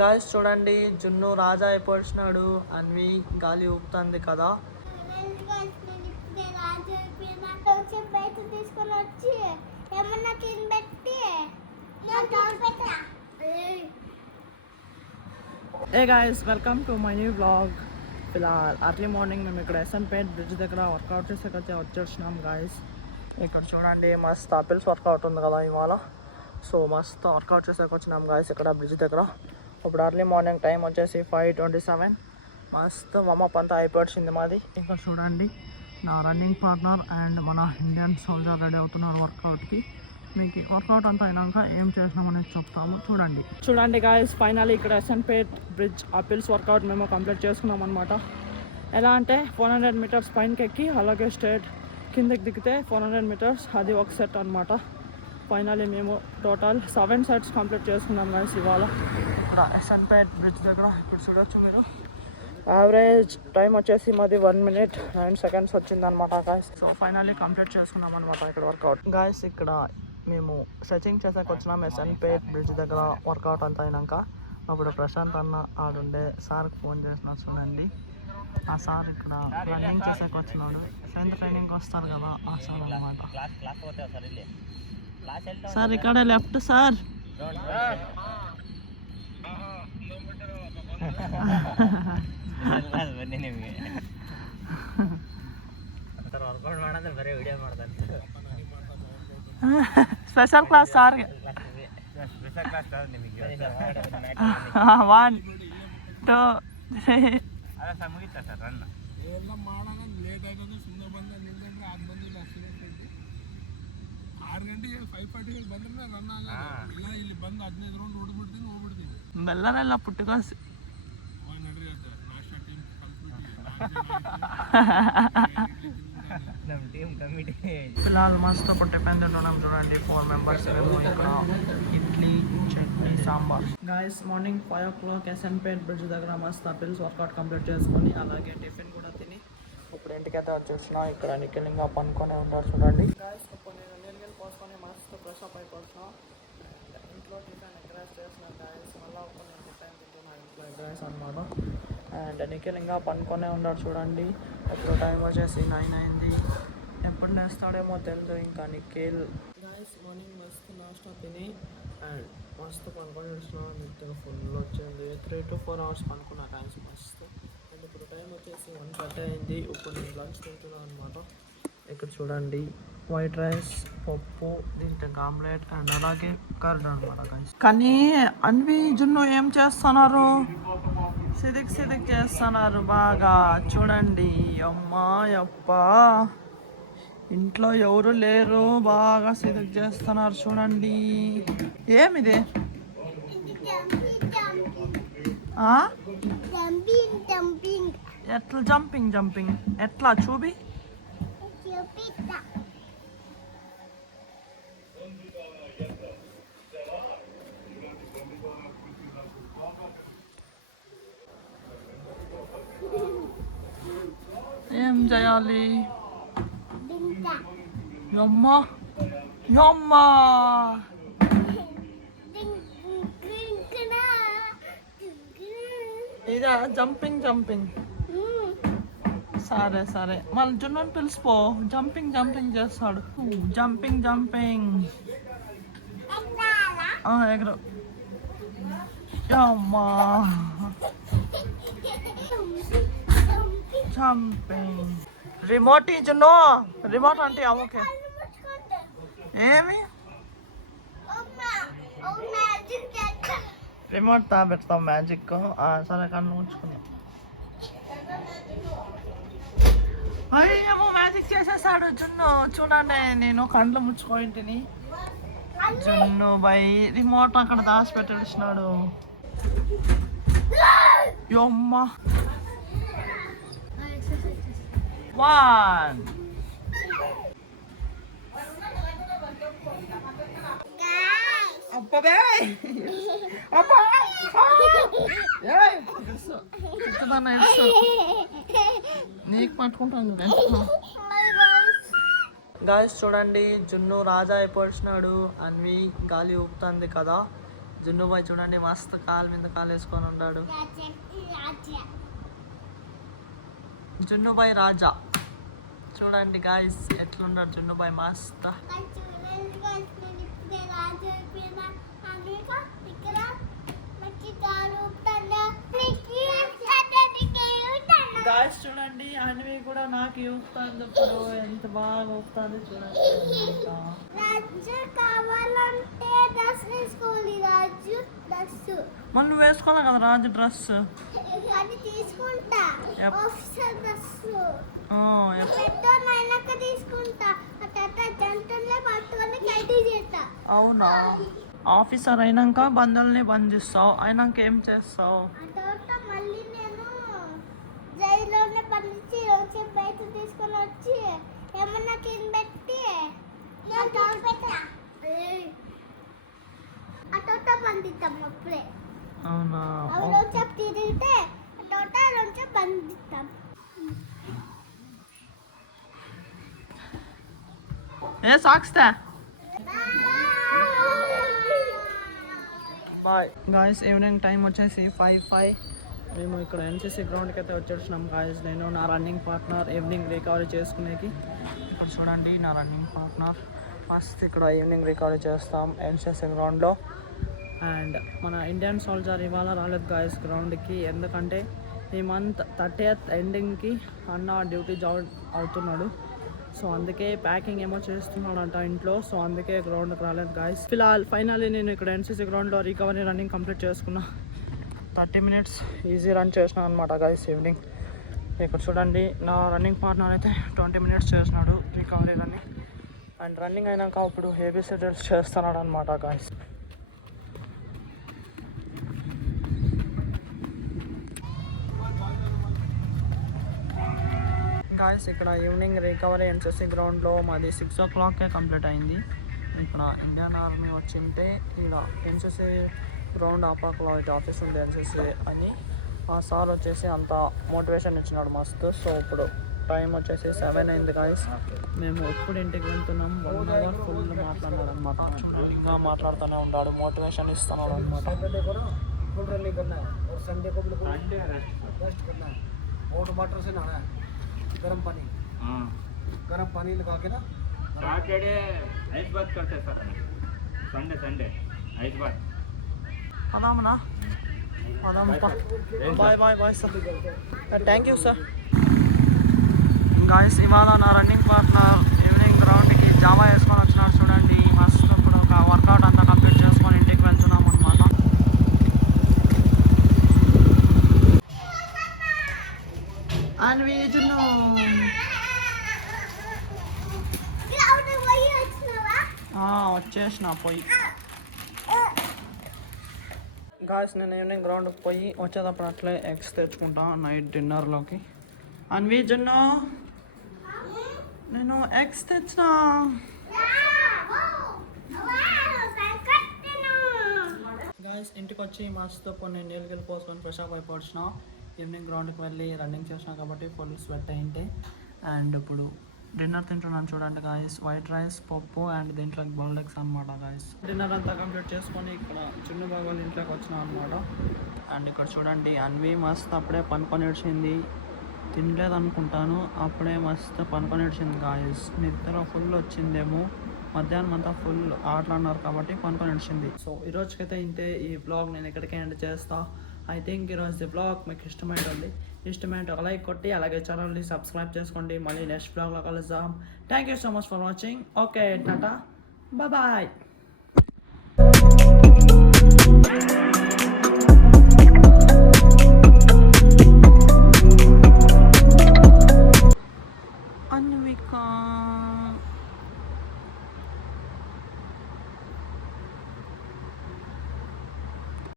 Guys చూడండి, జున్ను రాజా అయిపోయినాడు. అన్వి గాలి ఊపుతుంది కదా. Hey guys, welcome to my new blog. ఇలా అర్లీ మార్నింగ్ మేము ఇక్కడ ఎస్ఎన్పేట్ బ్రిడ్జ్ దగ్గర వర్కౌట్ చేసేకైతే వచ్చేసినాం గాయస్. ఇక్కడ చూడండి మస్త్ ఆపిల్స్ వర్కౌట్ ఉంది కదా ఇవాళ. సో మస్త్ వర్కౌట్ చేసేకి వచ్చినాం గాయస్ ఇక్కడ బ్రిడ్జ్ దగ్గర. ఇప్పుడు అర్లీ మార్నింగ్ టైం వచ్చేసి 5:27. మస్త్ వామప్ అంతా అయిపోయింది మాది. ఇక్కడ చూడండి నా రన్నింగ్ పార్ట్నర్ అండ్ మన ఇండియన్ సోల్జర్ రెడీ అవుతున్నారు వర్కౌట్కి. మీకు వర్కౌట్ అంతా అయినాక ఏం చేసినామనేది చెప్తాము. చూడండి గాయస్, ఫైనల్లీ ఇక్కడ ఎస్ఎన్పేట్ బ్రిడ్జ్ ఆపిల్స్ వర్కౌట్ మేము కంప్లీట్ చేసుకున్నాం అనమాట. ఎలా అంటే 400 మీటర్స్ పైనకి ఎక్కి అలాగే స్ట్రేట్ కిందకి దిగితే 400 మీటర్స్, అది ఒక సెట్ అనమాట. ఫైనల్లీ మేము టోటల్ 7 సెట్స్ కంప్లీట్ చేసుకున్నాం గాయస్ ఇవాళ ఇక్కడ ఎస్ఎన్పేట్ బ్రిడ్జ్ దగ్గర. ఇప్పుడు చూడొచ్చు మీరు, యావరేజ్ టైం వచ్చేసి మాది 1 minute 9 seconds వచ్చిందనమాట గాయస్. సో ఫైనల్లీ కంప్లీట్ చేసుకున్నాం అనమాట ఇక్కడ వర్కౌట్. గాయస్ ఇక్కడ మేము స్ట్రెచింగ్ చేసాక వచ్చినాం ఎస్ఎన్పేట్ బ్రిడ్జ్ దగ్గర వర్కౌట్ అంతా అయినాక. అప్పుడు ప్రశాంత్ అన్న ఆడుండే సార్కి ఫోన్ చేసిన చూడండి. ఆ సార్ ఇక్కడ రన్నింగ్ చేసాక వచ్చినాడు. స్ట్రెంత్ ట్రైనింగ్కి వస్తారు కదా ఆ సార్ అనమాట. సార్ ఇక్కడ లెఫ్ట్ సార్. ಸ್ಪೆಷಲ್ ಕ್ಲಾಸ್ ಸಾರ್ಗೆ 1 2 3 ಮುಗಿತಾ ಸರ್ ರನ್ ಎಲ್ಲ ಮಾಡೋಣ. ಲೇಟ್ ಆಯ್ತದೆ, ಸುಮ್ಮನೆ ಬಂದು ನಿಲ್ದಂಗೆ 6 ಬಂದಿಲ್ಲ. 6 ಗಂಟೆಗೆ 5:40 ಬಂದ್ರೆ ರನ್ ಆಗಲ್ಲ. ಇಲ್ಲ ಇಲ್ಲಿ ಬಂದು 15 ರೌಂಡ್ ಹೊಡ್ಬಿಡ್ತೀನಿ, ಹೋಗ್ಬಿಡ್ತೀನಿ. ಬೆಲ್ಲನೆಲ್ಲ ಪುಟ್ಟಕಾಸಿ ನಡ್ರಿ ಅಂತ ನಾಷ್ಟಾ ಟೀಮ್ ನಮ್ಮ ಟೀಮ್ కమిటీ ఫిల్హాల్ మస్తు పొట్టి పెందెంట్ ఉన్నాం చూడండి. 4 members మేము ఇక్కడ idli chutney sambar. Guys morning 5 o'clock SN Pet bridge దగ్గర మస్తు ఆపిల్స్ వర్కౌట్ కంప్లీట్ చేసుకొని అలాగే టిఫిన్ కూడా తిని ఇప్పుడు ఇంటికైతే వచ్చేసిన. ఇక్కడ నిఖిలంగా పనుకొనే ఉంటారు చూడండి. గాయస్ ఇప్పుడు నేను నీళ్ళు పోసుకొని మస్తు ఫ్రెష్ అప్ అయిపోతున్నా. ఇంట్లో టిఫిన్ ఎగ్ రైస్ చేస్తున్నాను గాయస్. మళ్ళీ ఇప్పుడు నేను టిఫిన్ తింటున్నాను ఇంట్లో ఎగ్ రైస్ అనమాట. అండ్ నిఖిల్ ఇంకా పనుకొనే ఉన్నాడు చూడండి. ఇప్పుడు టైం వచ్చేసి 9 అయింది. ఎప్పుడు నేస్తాడేమో తెలియదు ఇంకా నిఖిల్. గాయస్ మార్నింగ్ మస్తు నాష్టా తిని అండ్ మస్తు పనుకొని వచ్చినా. నిద్ర ఫుల్ వచ్చింది. 3 to 4 hours పనుకున్నా గాయస్ మస్తు. అండ్ ఇప్పుడు టైం వచ్చేసి 1:30 అయింది. ఇప్పుడు నేను లంచ్ తింటున్నాను అనమాట. ఇక్కడ చూడండి వైట్ రైస్, పప్పు, దీంట్లో ఆమ్లెట్ అండ్ అలాగే కర్డ్ అనమాట గాయస్. కానీ అన్వి జున్ను ఏం చేస్తున్నారు? సిదిక్ చేస్తున్నారు బాగా చూడండి. అమ్మాయప్ప ఇంట్లో ఎవరు లేరు, బాగా సిదిక్ చేస్తున్నారు చూడండి. ఏమిది? ఎట్లా జంపింగ్ ఎట్లా చూపి. ఏం చేయాలి? యమ్మా ఇదా జంపింగ్. సరే మళ్ళీ జున్నుని పిలిచిపో. జంపింగ్ చేస్తాడు. జంపింగ్ ఎగరు. అమ్మా జంపింగ్. రిమోట్ జున్ను, రిమోట్ అంటే అమ్మకే ఏమి రిమోట్ పెడతాం మ్యాజిక్. సరే కన్ను ఉంచుకుందాం. అయ్యేమో మ్యాజిక్ చేసేసాడు జున్ను చూడండి. నేను కళ్ళు ముచ్చుకోయింటిని. జున్ను బై రిమోట్ అక్కడ దాచి పెట్టేసినాడు. యమ్మా 1 అబ్బే అబ్బా నీకు పట్టుకుంటాను. గాయస్ చూడండి, జున్ను రాజా అయిపోయినాడు. అన్వి గాలి ఊపుతుంది కదా. జున్ను బాయ్ చూడండి మస్తు కాలు మీద కాలు వేసుకొని ఉన్నాడు. జున్ను బాయ్ రాజా చూడండి గాయస్ ఎట్లున్నాడు జున్ను బాయ్ మస్త్. గాయస్ చూడండి అన్వి కూడా నాకు ఊపుతుంది ఇప్పుడు, ఎంత బాగా ఊపుతుంది చూడండి. మళ్ళీ నువ్వు వేసుకోవాలి కదా రాజు డ్రెస్. అవునా, ఆఫీసర్ అయినాక బంధువుల్ని బంధిస్తావు, అయినాక ఏం చేస్తావు? జైల్లోనే బంధించి రోజు బయట తీసుకొని వచ్చి ఏమన్నా తినబెట్టి అటోట బంధిస్తాం అప్పుడే. అవునా, రోజు తిరిగితే అటోట రోజు బంధిస్తాం. ఏ సాక్స్తా బాయ్. గాయస్ ఈవినింగ్ టైం వచ్చేసి 5:05. మేము ఇక్కడ ఎన్సీసీ గ్రౌండ్కి అయితే వచ్చేసినాం గాయస్. నేను నా రన్నింగ్ పార్ట్నర్ ఈవినింగ్ రికవరీ చేసుకునేకి. ఇక్కడ చూడండి నా రన్నింగ్ పార్ట్నర్. ఫస్ట్ ఇక్కడ ఈవినింగ్ రికవరీ చేస్తాం ఎన్సీసీ గ్రౌండ్లో. అండ్ మన ఇండియన్ సోల్జర్ ఇవాళ రాలేదు గాయస్ గ్రౌండ్కి, ఎందుకంటే ఈ మంత్ 30th ఎండింగ్కి అన్న డ్యూటీ జాయిన్ అవుతున్నాడు. సో అందుకే ప్యాకింగ్ ఏమో చేస్తున్నాడంట ఇంట్లో, సో అందుకే గ్రౌండ్కి రాలేదు గాయస్. ఫైనల్లీ నేను ఇక్కడ ఎన్సీసీ గ్రౌండ్లో రికవరీ రన్నింగ్ కంప్లీట్ చేసుకున్నా. 30 minutes ఈజీ రన్ చేసినాను అనమాట గాయస్ ఈవినింగ్. ఇక్కడ చూడండి నా రన్నింగ్ పార్ట్నర్ అయితే 20 minutes చేసినాడు రికవరీ రన్నింగ్. అండ్ రన్నింగ్ అయినాక ఇప్పుడు హెవీ సెటర్స్ చేస్తున్నాడు అనమాట గాయస్. గాయస్ ఇక్కడ ఈవినింగ్ రికవరీ ఎన్సీసీ గ్రౌండ్లో మాది 6 o'clock కంప్లీట్ అయింది. ఇక్కడ ఇండియన్ ఆర్మీ వచ్చింటే ఇక్కడ ఎన్సీసీ గ్రౌండ్ ఆపాకలో అయితే ఆఫీస్ ఉంది ఎన్సీసీ అని. ఆ సార్ వచ్చేసి అంత మోటివేషన్ ఇచ్చినాడు మస్తు. సో ఇప్పుడు టైం వచ్చేసి 7 అయింది గాయస్. మేము ఎప్పుడు ఇంటికి వెళ్తున్నాం. 1 hour ఫుల్ మాట్లాడినాడు అనమాట. ఇంకా మాట్లాడుతూనే ఉన్నాడు, మోటివేషన్ ఇస్తున్నాడు అనమాట. फुल रनिंग करना है और संडे को बिल्कुल रेस्ट करना है. हॉट वाटर से नहाना है, गर्म पानी. हाँ, गर्म पानी लगा के ना. सैटरडे आइस बात करते सर, संडे आइस बात. పదామనా పదామప్పా. Bye bye bye sir, thank you sir. Guys ఇవాళ నా రన్నింగ్ పార్ట్నర్ ఈవినింగ్ గ్రౌండ్కి జావా వేసుకొని వచ్చినాడు చూడండి మస్తు. ఇప్పుడు ఒక వర్కౌట్ అంతా కంప్లీట్ చేసుకొని ఇంటికి వెళ్తున్నాం అనమాట. అన్వీజును వచ్చేసిన పోయి. గాయస్ నేను ఈవినింగ్ గ్రౌండ్కి పోయి వచ్చేటప్పుడు అట్లే ఎగ్స్ తెచ్చుకుంటా నైట్ డిన్నర్లోకి. అన్వీజును నేను ఎగ్స్ తెచ్చిన. గాయస్ ఇంటికి వచ్చి మస్తు కొన్ని నీళ్ళు పోసుకొని ఫ్రెష్ అప్ అయిపోవచ్చిన. ఈవినింగ్ గ్రౌండ్కి వెళ్ళి రన్నింగ్ చేసినా కాబట్టి ఫుల్ స్వెట్ అయింటే. అండ్ ఇప్పుడు డిన్నర్ తింటున్నాను చూడండి గాయస్. వైట్ రైస్, పప్పు అండ్ దీంట్లోకి బాయిల్డ్ ఎగ్స్ అనమాట గాయస్. డిన్నర్ అంతా కంప్లీట్ చేసుకొని ఇక్కడ చిన్న బాగోళ్ళ ఇంట్లోకి వచ్చినా అనమాట. అండ్ ఇక్కడ చూడండి అన్వి మస్తు అప్పుడే పనుకొని ఏడ్చింది. తినలేదు అనుకుంటాను, అప్పుడే మస్తు పనుకొని ఏడ్చింది గాయస్. నిద్ర ఫుల్ వచ్చిందేమో, మధ్యాహ్నం అంతా ఫుల్ ఆటలు కాబట్టి పనుకొని ఏడ్చింది. సో ఈరోజుకైతే ఇంతే. ఈ బ్లాగ్ నేను ఎక్కడికి ఎండ్ చేస్తా. ఐ థింక్ ఈరోజు బ్లాగ్ మీకు ఇష్టమైంది. ఇష్టమైతే ఒక లైక్ కొట్టి అలాగే ఛానల్ని సబ్స్క్రైబ్ చేసుకోండి. మళ్ళీ నెక్స్ట్ బ్లాగ్లో కలుద్దాం. Thank you so much for watching. Okay tata, bye. Anvika